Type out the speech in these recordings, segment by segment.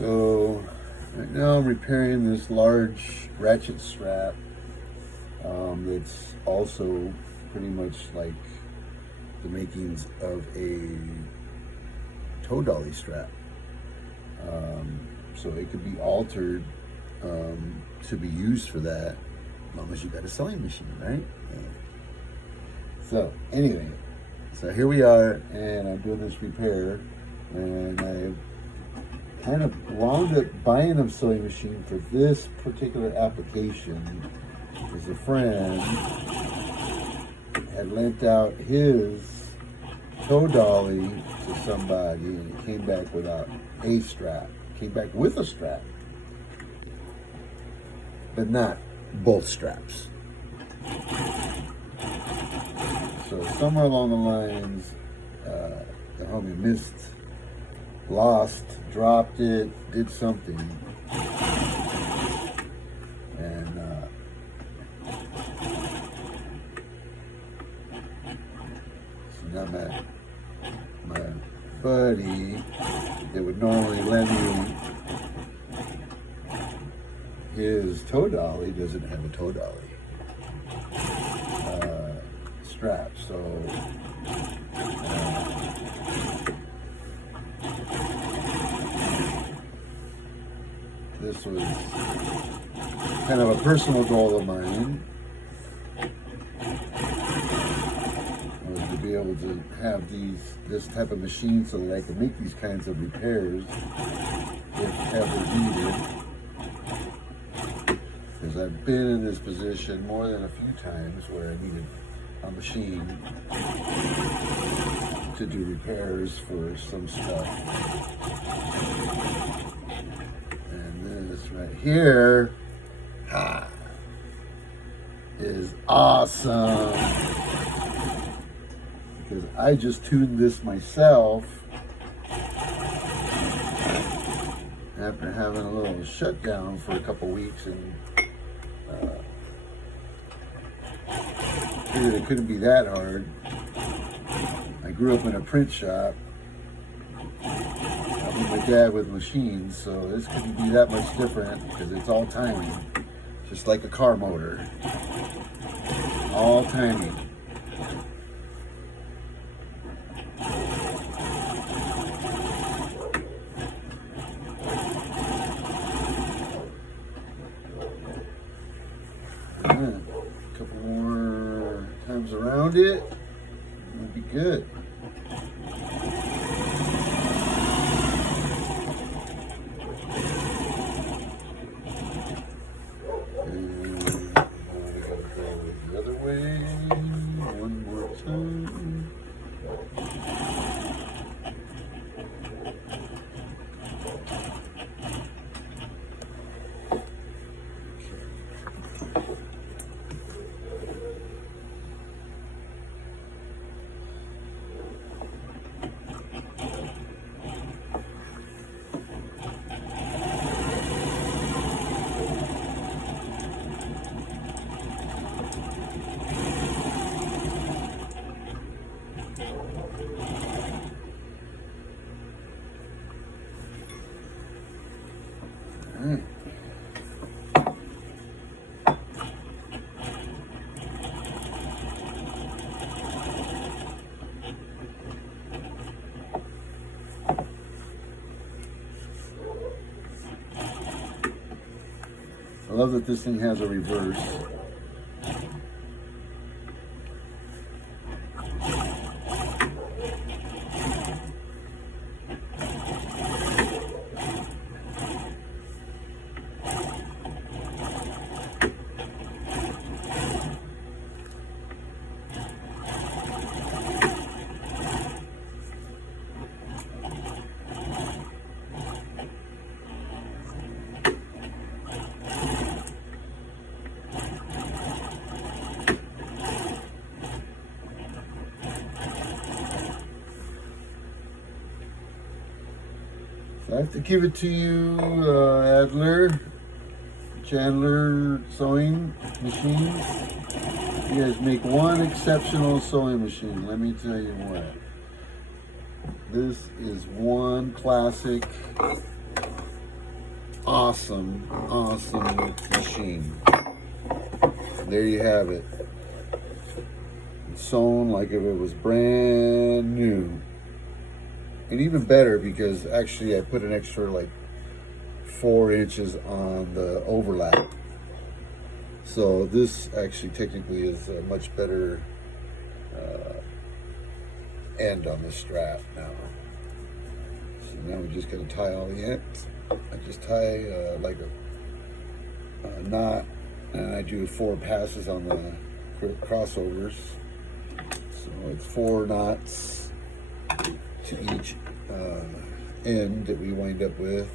So right now I'm repairing this large ratchet strap that's also pretty much like the makings of a toe dolly strap. So it could be altered to be used for that, as long as you got a sewing machine, right? Yeah. So anyway, so here we are, and I'm doing this repair, and I kind of wound up buying a sewing machine for this particular application because a friend had lent out his toe dolly to somebody, and it came back without a strap. It came back with a strap, but not both straps. So somewhere along the lines, the homie lost, dropped it, did something, and so now my buddy that would normally lend me his toe dolly doesn't have a toe dolly strap, so this was kind of a personal goal of mine, was to be able to have this type of machine so that I can make these kinds of repairs if ever needed. Because I've been in this position more than a few times where I needed a machine to do repairs for some stuff. And this right here is awesome, because I just tuned this myself after having a little shutdown for a couple weeks, and figured it couldn't be that hard. I grew up in a print shop, helping my dad with machines, so this couldn't be that much different because it's all timing, just like a car motor, all timing. A couple more times around it, it'll be good. And I gotta go the other way one more time. Alright. I love that this thing has a reverse. So I have to give it to you, Adler, Chandler sewing machines. You guys make one exceptional sewing machine. Let me tell you what. This is one classic awesome machine. There you have it. It's sewn like if it was brand new. And even better because actually I put an extra like 4 inches on the overlap. So this actually technically is a much better end on the strap now. So now we're just gonna tie all the ends. I just tie like a knot, and I do 4 passes on the crossovers. So it's 4 knots to each end that we wind up with.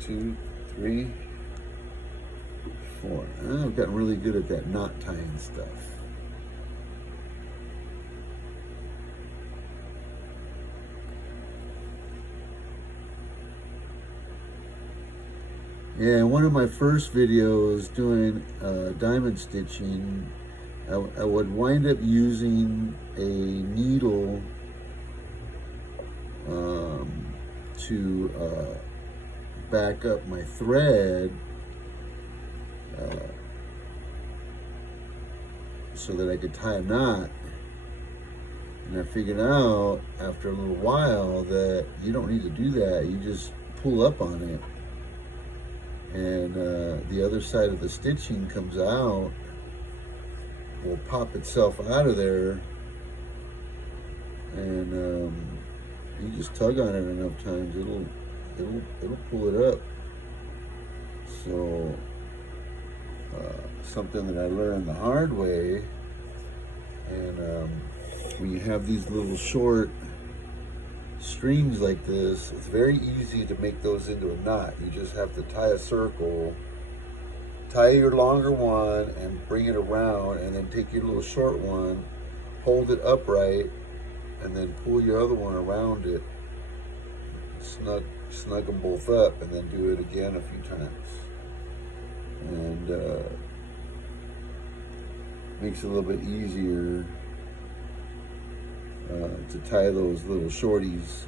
Two, 3, 4. I've gotten really good at that knot tying stuff. Yeah, one of my first videos doing diamond stitching, I would wind up using a needle to back up my thread so that I could tie a knot. And I figured out after a little while that you don't need to do that. You just pull up on it, and the other side of the stitching comes out, will pop itself out of there, and you just tug on it enough times, it'll pull it up. So something that I learned the hard way. And when you have these little short strings like this, it's very easy to make those into a knot. You just have to tie a circle, tie your longer one and bring it around, and then take your little short one, hold it upright, and then pull your other one around it, snug them both up, and then do it again a few times. And makes it a little bit easier to tie those little shorties.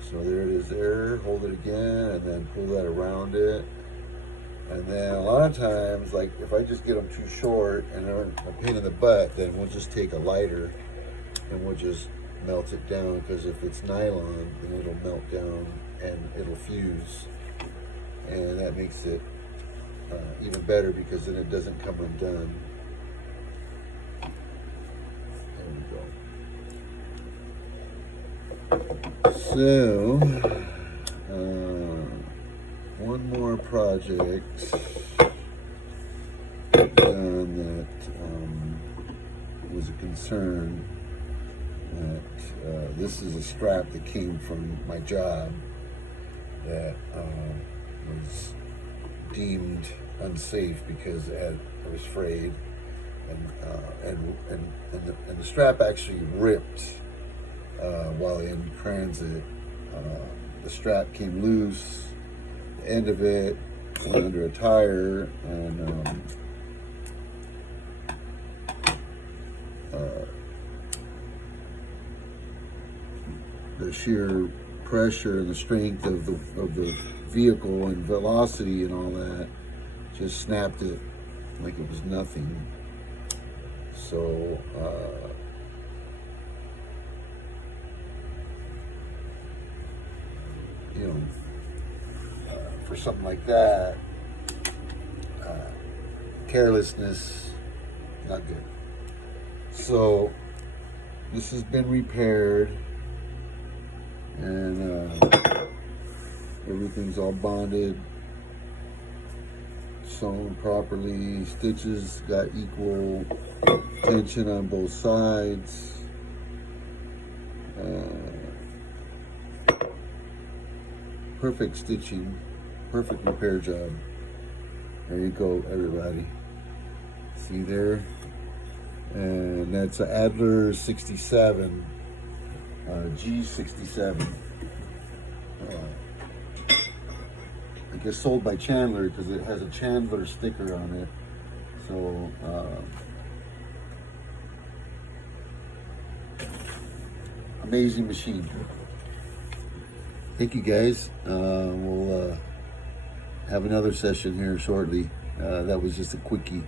So there it is there, hold it again, and then pull that around it. And then a lot of times, like if I just get them too short and they're a pain in the butt, then we'll just take a lighter and we'll just melt it down, because if it's nylon, then it'll melt down and it'll fuse. And that makes it even better, because then it doesn't come undone. There we go. So, one more project done that was a concern. That this is a strap that came from my job that was deemed unsafe because it was frayed, and the strap actually ripped while in transit. The strap came loose, the end of it went under a tire, and the sheer pressure and the strength of the vehicle and velocity and all that just snapped it like it was nothing. So you know, for something like that, carelessness, not good. So this has been repaired, and everything's all bonded, sewn properly, stitches got equal tension on both sides. Perfect stitching, perfect repair job. There you go, everybody. See there? And that's an Adler67, G67. It gets sold by Chandler because it has a Chandler sticker on it. So amazing machine. Thank you guys. We'll have another session here shortly. That was just a quickie.